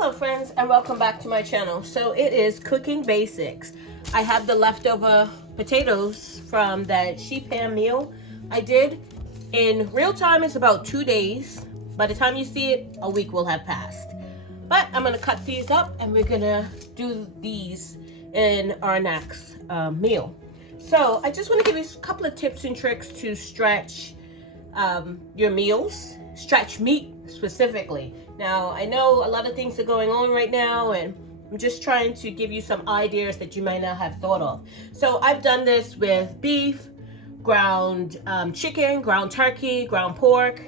Hello friends, and welcome back to my channel. So it is cooking basics. I have the leftover potatoes from that sheet pan meal I did. In real time it's about 2 days. By the time you see it, a week will have passed. But I'm gonna cut these up and we're gonna do these in our next meal. So I just want to give you a couple of tips and tricks to stretch your meals, stretch meat specifically. Now I know a lot of things are going on right now, and I'm just trying to give you some ideas that you might not have thought of. So I've done this with beef, ground chicken, ground turkey, ground pork,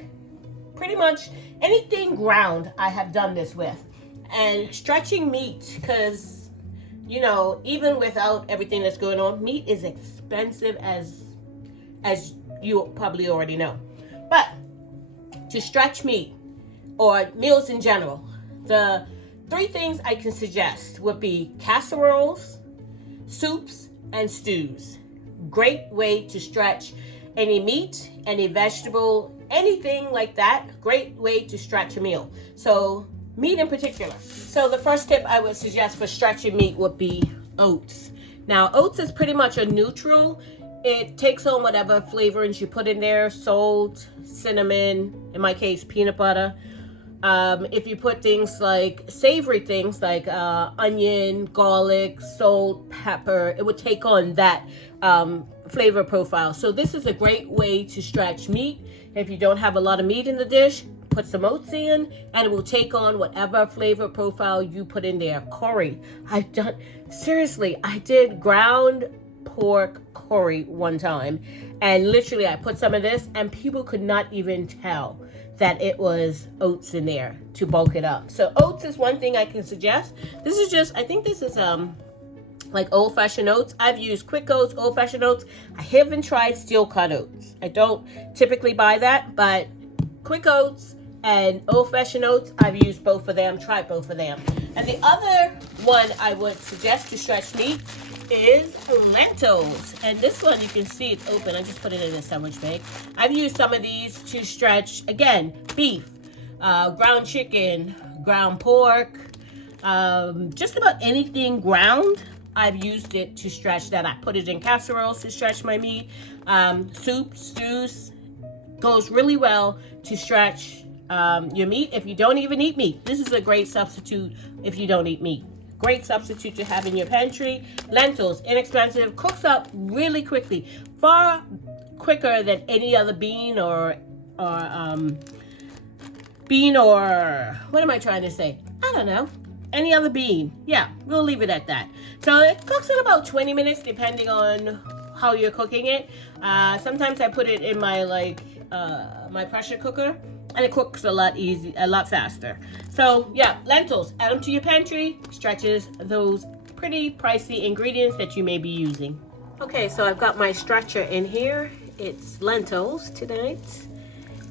pretty much anything ground I have done this with. And stretching meat, because you know, even without everything that's going on, meat is expensive as you probably already know. But to stretch meat or meals in general, the 3 things I can suggest would be casseroles, soups, and stews. Great way to stretch any meat, any vegetable, anything like that. Great way to stretch a meal. So meat in particular. So the first tip I would suggest for stretching meat would be oats. Now oats is pretty much a neutral. It takes on whatever flavorings you put in there, salt, cinnamon, in my case peanut butter. If you put things like savory things like onion, garlic, salt, pepper, it would take on that flavor profile. So this is a great way to stretch meat. If you don't have a lot of meat in the dish, put some oats in and it will take on whatever flavor profile you put in there. Curry. I did ground pork curry one time, and literally I put some of this and people could not even tell that it was oats in there to bulk it up. So oats is one thing I can suggest. This is just, I think this is like old-fashioned oats. I've used quick oats, old-fashioned oats. I haven't tried steel cut oats. I don't typically buy that, but quick oats and old-fashioned oats, I've used both of them, tried both of them. And the other one I would suggest to stretch meat is lentils. And this one, you can see it's open. I just put it in a sandwich bag. I've used some of these to stretch, again, beef, ground chicken, ground pork, just about anything ground. I've used it to stretch that. I put it in casseroles to stretch my meat. Soup, stews, goes really well to stretch your meat if you don't even eat meat. This is a great substitute if you don't eat meat. Great substitute to have in your pantry. Lentils, inexpensive, cooks up really quickly, far quicker than any other bean or what am I trying to say? I don't know. Any other bean. Yeah, we'll leave it at that. So it cooks in about 20 minutes depending on how you're cooking it. Sometimes I put it in my my pressure cooker, and it cooks a lot faster. So yeah, lentils, add them to your pantry, stretches those pretty pricey ingredients that you may be using. Okay, so I've got my stretcher in here. It's lentils tonight.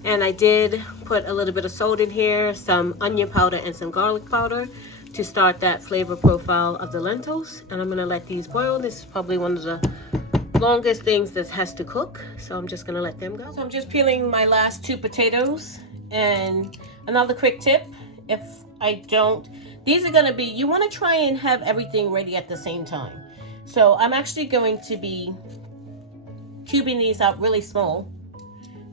And I did put a little bit of salt in here, some onion powder and some garlic powder to start that flavor profile of the lentils. And I'm gonna let these boil. This is probably one of the longest things that has to cook, so I'm just gonna let them go. So I'm just peeling my last 2 potatoes. And another quick tip, if I don't, these are gonna be, you wanna try and have everything ready at the same time. So I'm actually going to be cubing these up really small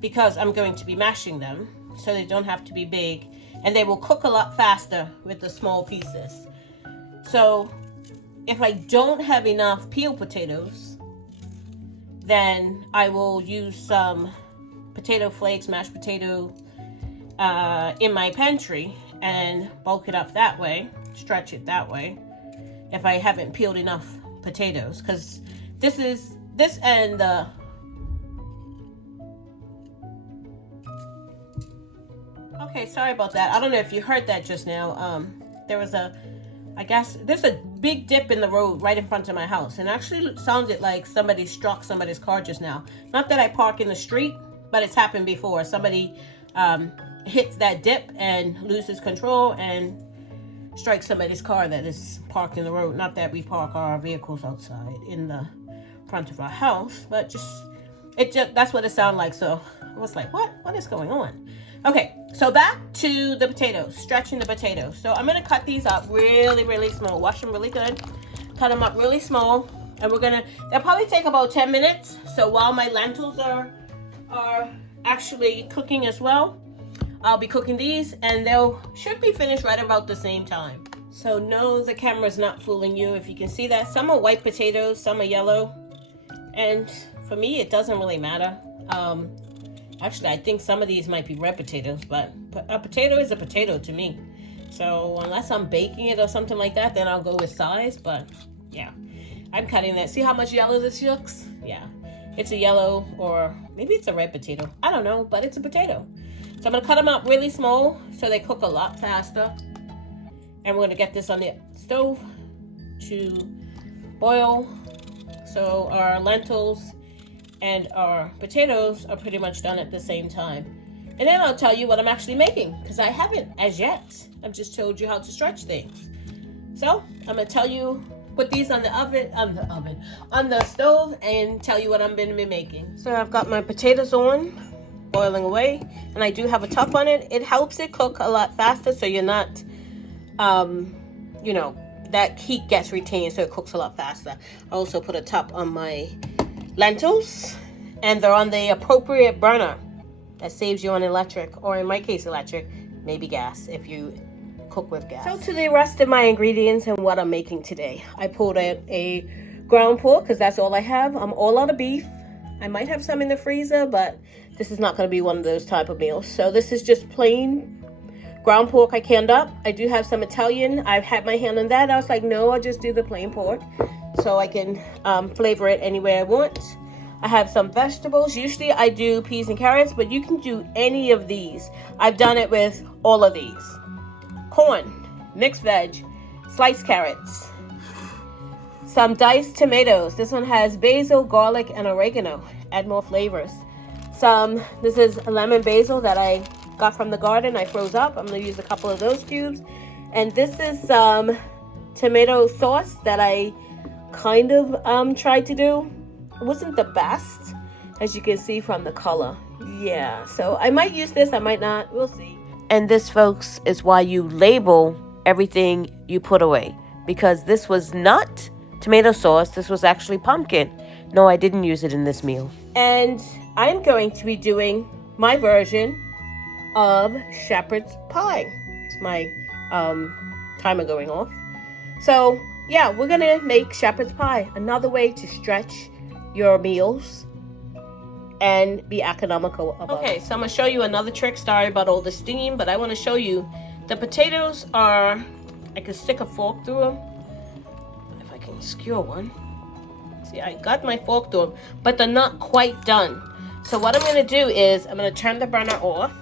because I'm going to be mashing them, so they don't have to be big, and they will cook a lot faster with the small pieces. So if I don't have enough peeled potatoes, then I will use some potato flakes, mashed potato, in my pantry and bulk it up that way, stretch it that way if I haven't peeled enough potatoes, because this and the okay, sorry about that. I don't know if you heard that just now. There was I guess there's a big dip in the road right in front of my house, and actually sounded like somebody struck somebody's car just now. Not that I park in the street, but it's happened before. Somebody hits that dip and loses control and strikes somebody's car that is parked in the road. Not that we park our vehicles outside in the front of our house, but that's what it sounded like. So I was like, what is going on? Okay, so back to the potatoes, stretching the potatoes. So I'm gonna cut these up really, really small. Wash them really good. Cut them up really small. And they'll probably take about 10 minutes. So while my lentils are actually cooking as well, I'll be cooking these and should be finished right about the same time. So no, the camera's not fooling you. If you can see that, some are white potatoes, some are yellow. And for me, it doesn't really matter. Actually, I think some of these might be red potatoes, but a potato is a potato to me. So unless I'm baking it or something like that, then I'll go with size. But yeah, I'm cutting that. See how much yellow this looks? Yeah, it's a yellow, or maybe it's a red potato. I don't know, but it's a potato. So I'm gonna cut them up really small so they cook a lot faster. And we're gonna get this on the stove to boil. So our lentils and our potatoes are pretty much done at the same time. And then I'll tell you what I'm actually making, because I haven't as yet. I've just told you how to stretch things. So I'm gonna tell you, put these on the stove, and tell you what I'm gonna be making. So I've got my potatoes on, boiling away, and I do have a top on it. It helps it cook a lot faster, so you're not, that heat gets retained, so it cooks a lot faster. I also put a top on my lentils, and they're on the appropriate burner. That saves you on electric, or in my case electric, maybe gas if you cook with gas. So to the rest of my ingredients and what I'm making today. I pulled a ground pork because that's all I have. I'm all out of beef. I might have some in the freezer, but this is not going to be one of those type of meals. So this is just plain ground pork I canned up. I do have some Italian. I've had my hand on that. I was like, no, I'll just do the plain pork so I can flavor it any way I want. I have some vegetables. Usually I do peas and carrots, but you can do any of these. I've done it with all of these. Corn, mixed veg, sliced carrots, some diced tomatoes. This one has basil, garlic, and oregano. Add more flavors. This is lemon basil that I got from the garden. I froze up. I'm going to use a couple of those cubes. And this is some tomato sauce that I kind of tried to do. It wasn't the best, as you can see from the color. Yeah, so I might use this, I might not, we'll see. And this, folks, is why you label everything you put away, because this was not tomato sauce. This was actually pumpkin. No, I didn't use it in this meal. And I'm going to be doing my version of shepherd's pie. It's my timer going off. So yeah, we're gonna make shepherd's pie, another way to stretch your meals and be economical about it. Okay, so I'm gonna show you another trick. Sorry about all the steam, but I want to show you the potatoes are, I can stick a fork through them if I can skewer one. See, I got my fork through them, but they're not quite done. So what I'm gonna do is I'm gonna turn the burner off,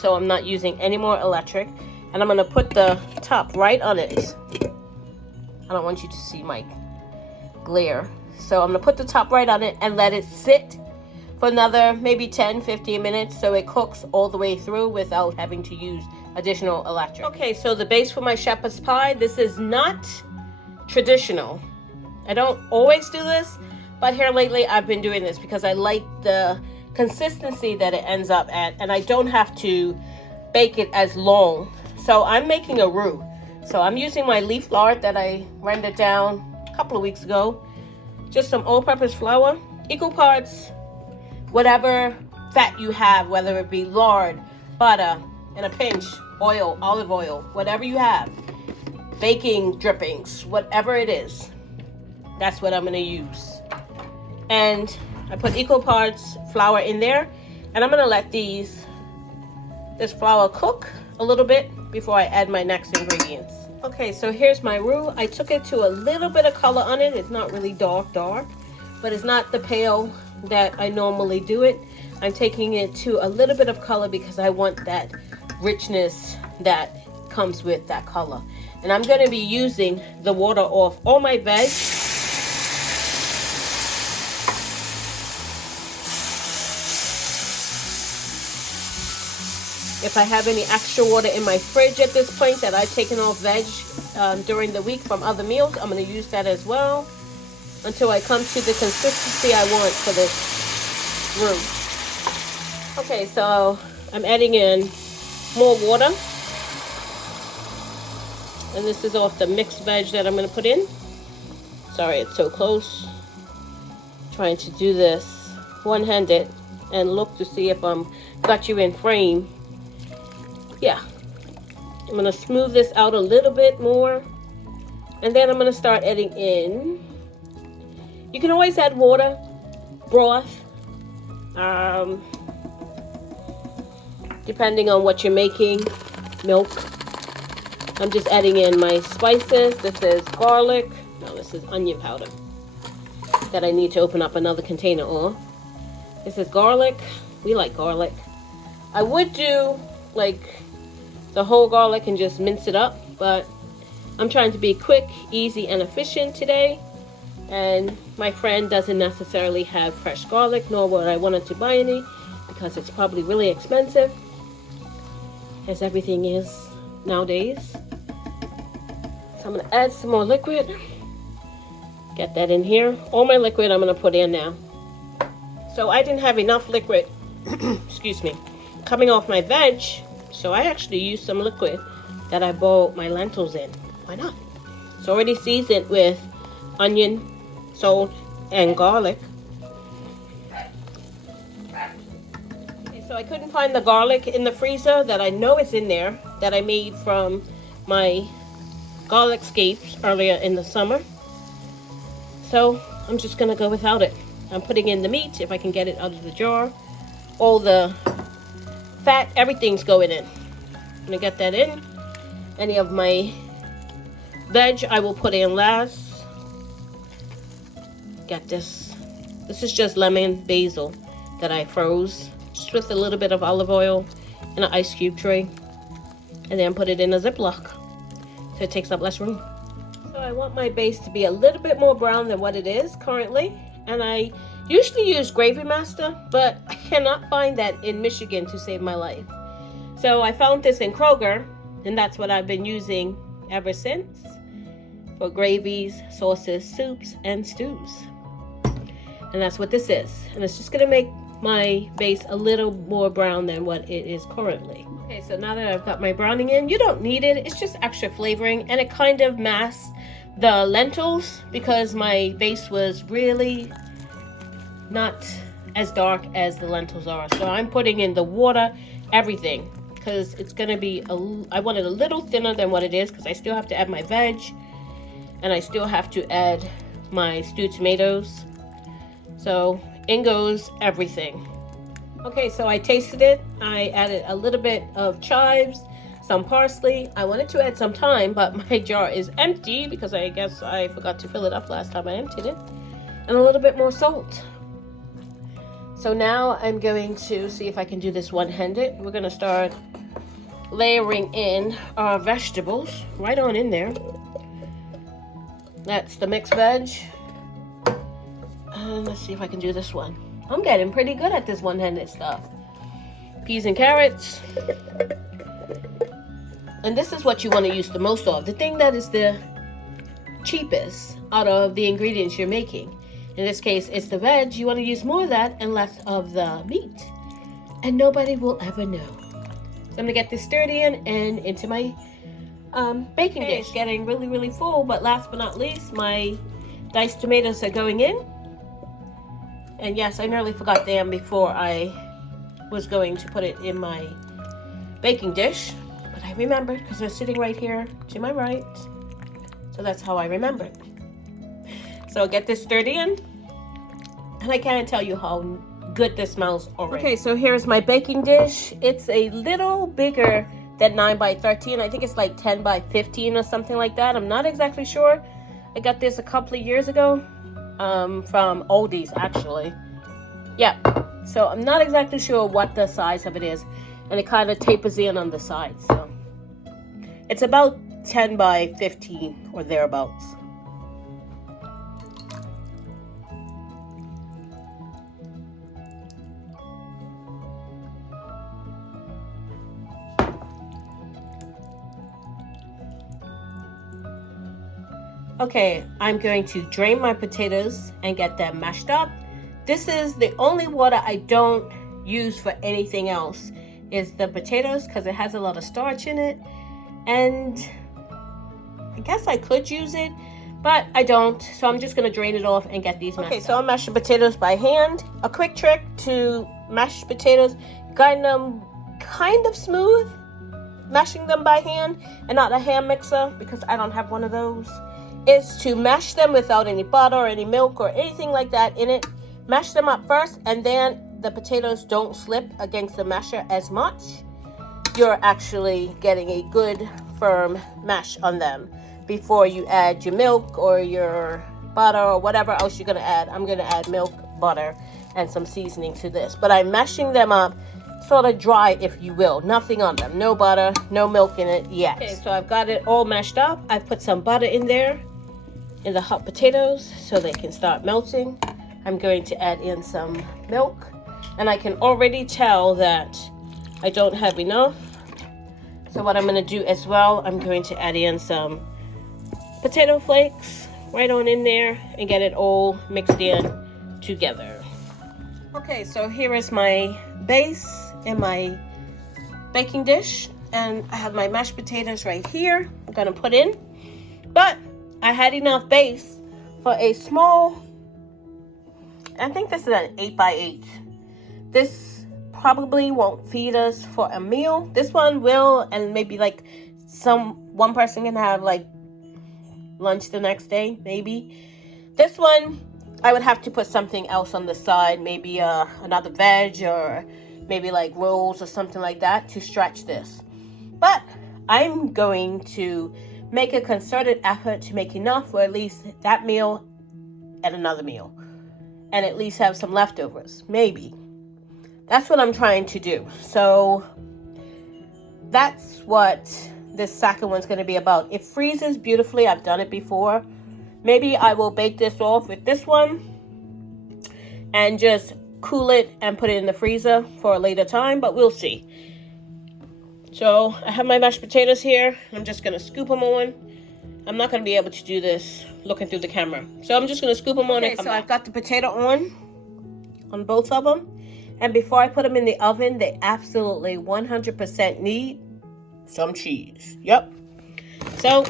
so I'm not using any more electric, and I'm gonna put the top right on it. I don't want you to see my glare. So I'm gonna put the top right on it and let it sit for another maybe 10-15 minutes so it cooks all the way through without having to use additional electric. Okay, so the base for my shepherd's pie, this is not traditional. I don't always do this, but here lately I've been doing this because I like the consistency that it ends up at, and I don't have to bake it as long. So I'm making a roux. So I'm using my leaf lard that I rendered down a couple of weeks ago. Just some all-purpose flour, equal parts, whatever fat you have, whether it be lard, butter, and a pinch, oil, olive oil, whatever you have, baking drippings, whatever it is, that's what I'm gonna use. And I put equal parts flour in there, and I'm gonna let this flour cook a little bit before I add my next ingredients. Okay, so here's my roux. I took it to a little bit of color on it. It's not really dark, but it's not the pale that I normally do it. I'm taking it to a little bit of color because I want that richness that comes with that color. And I'm going to be using the water off all my veg. If I have any extra water in my fridge at this point that I've taken off veg during the week from other meals, I'm going to use that as well until I come to the consistency I want for this roux. Okay, so I'm adding in more water. And this is off the mixed veg that I'm going to put in. Sorry, it's so close. Trying to do this one-handed and look to see if I'm got you in frame. Yeah. I'm going to smooth this out a little bit more. And then I'm going to start adding in. You can always add water, broth, depending on what you're making, milk. I'm just adding in my spices. This is garlic. No, this is onion powder that I need to open up another container of. This is garlic. We like garlic. I would do like the whole garlic and just mince it up, but I'm trying to be quick, easy, and efficient today. And my friend doesn't necessarily have fresh garlic, nor would I want her to buy any, because it's probably really expensive, as everything is nowadays. So I'm going to add some more liquid. Get that in here. All my liquid I'm going to put in now. So I didn't have enough liquid, excuse me, coming off my veg. So I actually used some liquid that I boiled my lentils in. Why not? It's already seasoned with onion, salt, and garlic. Okay, so I couldn't find the garlic in the freezer that I know is in there, that I made from my garlic scapes earlier in the summer. So I'm just gonna go without it. I'm putting in the meat, if I can get it out of the jar. All the fat, everything's going in. I'm gonna get that in. Any of my veg I will put in last. Got this. This is just lemon basil that I froze, just with a little bit of olive oil in an ice cube tray. And then put it in a Ziploc, so it takes up less room. So I want my base to be a little bit more brown than what it is currently. And I usually use Gravy Master, but I cannot find that in Michigan to save my life. So I found this in Kroger, and that's what I've been using ever since for gravies, sauces, soups, and stews. And that's what this is. And it's just gonna make my base a little more brown than what it is currently. Okay, so now that I've got my browning in, you don't need it. It's just extra flavoring, and it kind of masks the lentils because my base was really not as dark as the lentils are. So I'm putting in the water, everything, because it's gonna be, I want it a little thinner than what it is, because I still have to add my veg, and I still have to add my stewed tomatoes. So in goes everything. Okay, so I tasted it. I added a little bit of chives, some parsley. I wanted to add some thyme, but my jar is empty because I guess I forgot to fill it up last time I emptied it. And a little bit more salt. So now I'm going to see if I can do this one-handed. We're gonna start layering in our vegetables right on in there. That's the mixed veg. And let's see if I can do this one. I'm getting pretty good at this one-handed stuff. Peas and carrots. And this is what you want to use the most of. The thing that is the cheapest out of the ingredients you're making. In this case, it's the veg. You want to use more of that and less of the meat. And nobody will ever know. So I'm going to get this stirred in and into my baking dish. It's getting really, really full. But last but not least, my diced tomatoes are going in. And yes, I nearly forgot them before I was going to put it in my baking dish. But I remembered because they're sitting right here to my right. So that's how I remembered. So I'll get this stirred in. And I can't tell you how good this smells already. Okay, so here's my baking dish. It's a little bigger than 9 by 13. I think it's like 10 by 15 or something like that. I'm not exactly sure. I got this a couple of years ago. From Aldi's actually. Yeah, so I'm not exactly sure what the size of it is, and it kind of tapers in on the side, so it's about 10 by 15 or thereabouts. Okay, I'm going to drain my potatoes and get them mashed up. This is the only water I don't use for anything else is the potatoes, because it has a lot of starch in it. And I guess I could use it, but I don't. So I'm just going to drain it off and get these mashed. Okay, so I'm mashing potatoes by hand. A quick trick to mash potatoes, grind them kind of smooth, mashing them by hand and not a hand mixer, because I don't have one of those, is to mash them without any butter or any milk or anything like that in it. Mash them up first, and then the potatoes don't slip against the masher as much. You're actually getting a good firm mash on them before you add your milk or your butter or whatever else you're going to add. I'm going to add milk, butter, and some seasoning to this. But I'm mashing them up sort of dry, if you will. Nothing on them. No butter, no milk in it yet. Okay, so I've got it all mashed up. I've put some butter in there in the hot potatoes so they can start melting. I'm going to add in some milk. And I can already tell that I don't have enough. So what I'm going to do as well, I'm going to add in some potato flakes right on in there and get it all mixed in together. Okay, so here is my base in my baking dish, and I have my mashed potatoes right here. I'm going to put in, but I had enough base for a small, I think this is an 8x8. This probably won't feed us for a meal. This one will, and maybe like one person can have like lunch the next day, maybe. This one, I would have to put something else on the side, maybe another veg or maybe like rolls or something like that to stretch this. But I'm going to make a concerted effort to make enough for at least that meal and another meal, and at least have some leftovers, maybe. That's what I'm trying to do. So that's what this second one's going to be about. It freezes beautifully. I've done it before. Maybe I will bake this off with this one and just cool it and put it in the freezer for a later time, but we'll see. So I have my mashed potatoes here. I'm just going to scoop them on. I'm not going to be able to do this looking through the camera. So I'm just going to scoop them on and come back. I've got the potato on both of them. And before I put them in the oven, they absolutely 100% need some cheese. Yep. So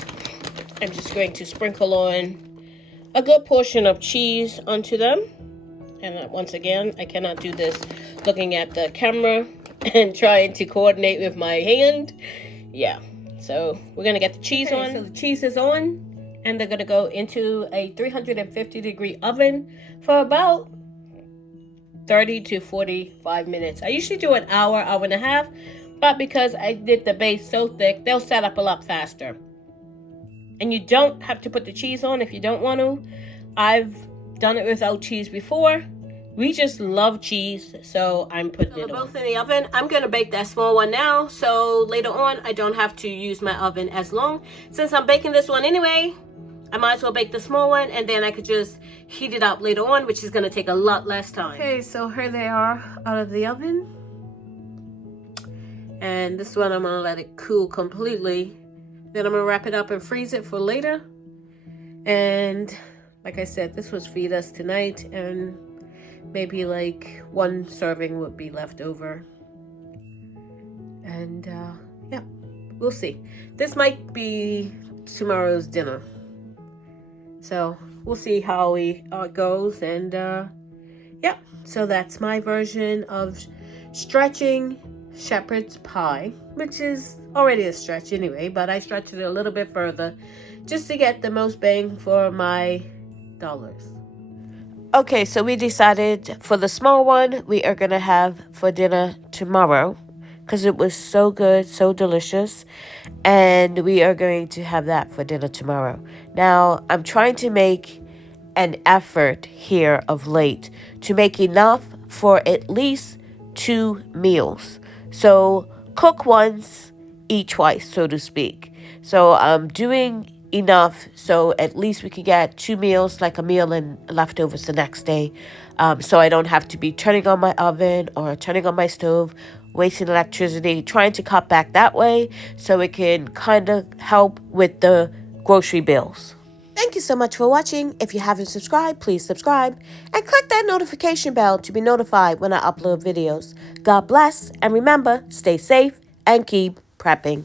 I'm just going to sprinkle on a good portion of cheese onto them. And once again, I cannot do this looking at the camera and trying to coordinate with my hand. Yeah. So we're going to get the cheese on. So the cheese is on, and they're going to go into a 350-degree oven for about 30 to 45 minutes. I usually do an hour, hour and a half, but because I did the base so thick, they'll set up a lot faster. And you don't have to put the cheese on if you don't want to. I've done it without cheese before. We just love cheese, so I'm putting it on. Both in the oven. I'm going to bake that small one now, so later on I don't have to use my oven as long. Since I'm baking this one anyway, I might as well bake the small one, and then I could just heat it up later on, which is going to take a lot less time. Okay, so here they are out of the oven. And this one I'm going to let it cool completely. Then I'm going to wrap it up and freeze it for later. And like I said, this was feed us tonight, and maybe like one serving would be left over. And yeah, we'll see. This might be tomorrow's dinner. So we'll see how it goes. And yeah, so that's my version of stretching shepherd's pie, which is already a stretch anyway, but I stretched it a little bit further just to get the most bang for my dollars. Okay, so we decided for the small one we are going to have for dinner tomorrow because it was so good, so delicious, and we are going to have that for dinner tomorrow. Now, I'm trying to make an effort here of late to make enough for at least 2 meals. So cook once, eat twice, so to speak. So I'm doing enough so at least we can get 2 meals, like a meal and leftovers the next day. So I don't have to be turning on my oven or turning on my stove, wasting electricity, trying to cut back that way so it can kind of help with the grocery bills. Thank you so much for watching. If you haven't subscribed, please subscribe and click that notification bell to be notified when I upload videos. God bless, and remember, stay safe and keep prepping.